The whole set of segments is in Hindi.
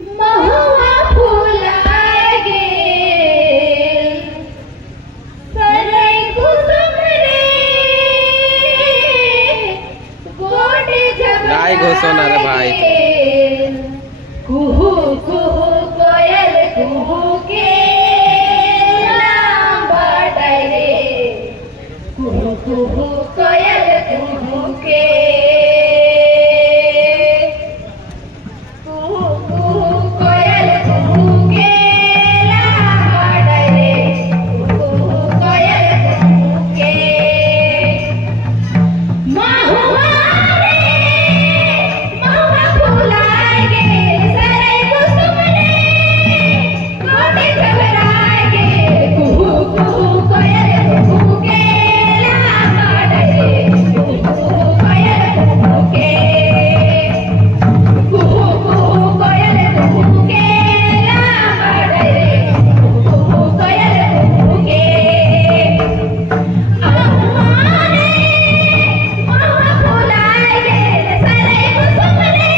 महुआ फुलाय गेल सरई कुसुम रे गोटे गाय घोषणार भाई कुहू कुहू कोयल कुहू के लांबाटाय रे कुहू कुहू कोयल कुहू के कुहू कुहू कोयल कुहू के लांबाटाय रे कुहू कोयल कुहू के महुआ महुआ फुलाय गेल सरई कुसुम रे गोटे घबराय गेल कुहू कुहू कोयल कुहू के लांबाटाय रे कुहू कुहू कोयल कुहू के कुहू कुहू कोयल कुहू के लांबाटाय रे कुहू कुहू कोयल कुहू के महुआ फुलाय गेल सरई कुसुम रे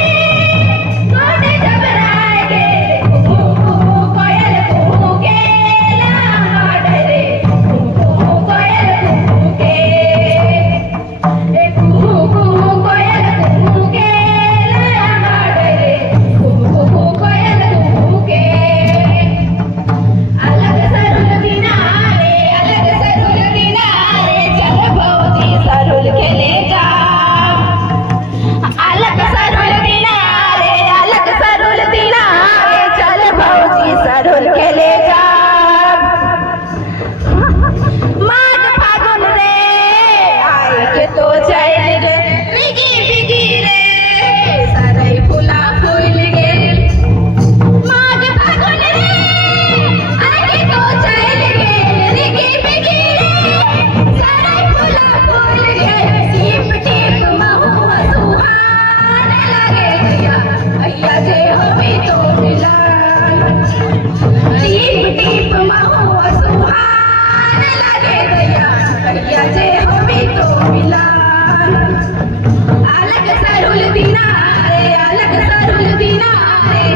गोटे घबराय गेल कुहू कुहू कोयल कुहू के लांबाटाय रे कुहू कुहू कोयल कुहू के कुहू कुहू कोयल कुहू के लांबाटाय रे कुहू कुहू कोयल कुहू के अलग सरुल किनारे चल भौजी सरुल खेले जा अलग सरुल किनारे चल भौजी सरुल खेले जा माघ फागुन रे आए के तो चल गे बिगी बिगी रे सरई फूला फूल गेल माघ फागुन रे आए के तो चल गे बिगी बिगी रे सरई फूला फूल गेल टीप टीप महुआ सुहान लागे गया भैया जे होवे तो मिलान टीप टीप महुआ सुहान लागे गया भैया जे होवे तो मिलान अलग सरुल दिनारे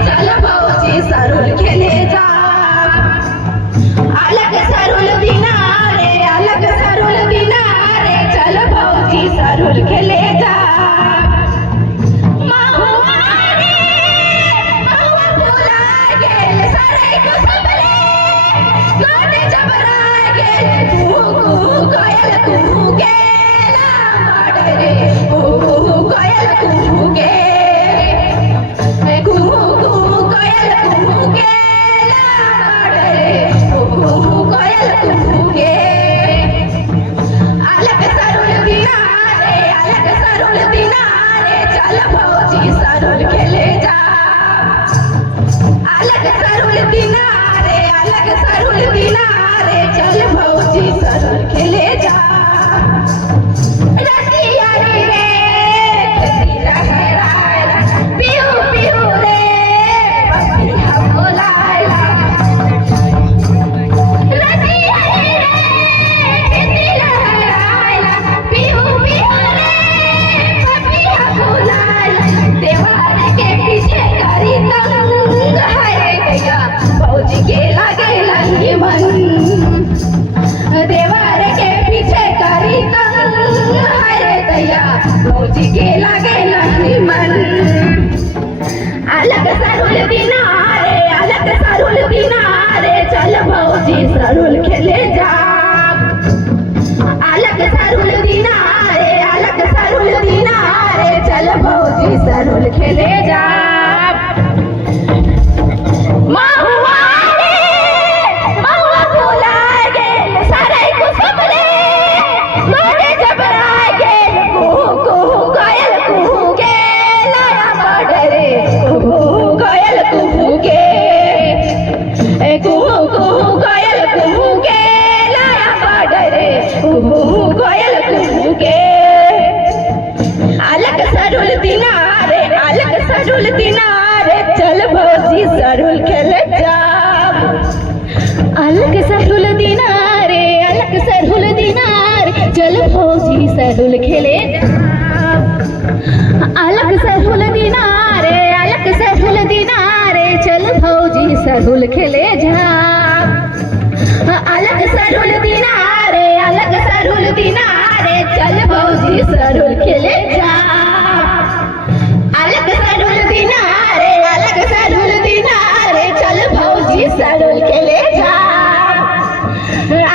चल भौजी सरुल खेले जा अलग सरुल दिनारे चल भौजी सरुल खेले जा महुआ फुलाय गेल सरई कुसुम रे गोटे घबराय गेल कुहू कुहू कोयल कुहू के लांबाटाय रे कुहू कुहू कोयल कुहू के कुहू कुहू कोयल कुहू के लांबाटाय रे कुहू कुहू कोयल कुहू के अलग सरुल दिनारे चल भौजी सरुल खेले जा अलग सरुल दिनारे चल भौजी सरुल खेले जा रतिया रे खेती लहरायला पिहू पिहू रे बबरिया बोलायला रतिया रे खेती लहरायला पिहू पिहू रे बबरिया बोलायला देवार के पीछे करी तंग है गया भौजी के लागेला मन देवार के पीछे करी तंग है गया भौजी के लागेला मन अलग सरुल दिनारे चल भौजी सरुल खेले जा अलग सरुल दिनारे चल भौजी सरुल खेले जा महुआ फुलाय गेल सरई कुसुम रे गोटे घबराय गेल कुहू कुहू कोयल कुहू के लांबाटाय रे कुहू कोयल कुहू के कुहू कुहू कोयल कुहू के लांबाटाय रे कुहू कोयल कुहू के अलग सरुल दिनारे सरुल खेले जा अलग सरुल दिनारे अलग सरुल दिनारे चल भौजी सरुल खेले जा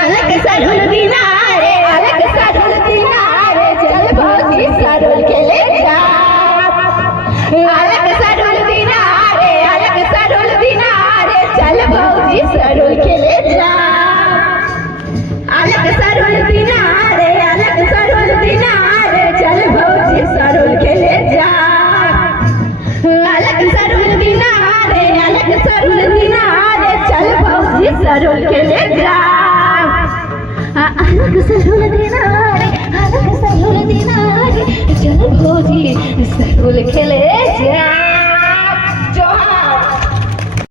अलग सरुल दिनारे अलग सरुल दिनारे चल भौजी सरुल खेले जा अलग सरुल दिनारे अलग सरुल दिनारे चल भौजी सरुल खेले जा अलग सरुल दिनारे अलग सरुल दिनारे चल भौजी सरुल खेले जा अलग सरुल दिनारे अलग सरुल दिनारे चल भौजी सरुल खेले जा अलग सरुल दिनारे अलग सरुल दिनारे चल भौजी सरुल खेले जा।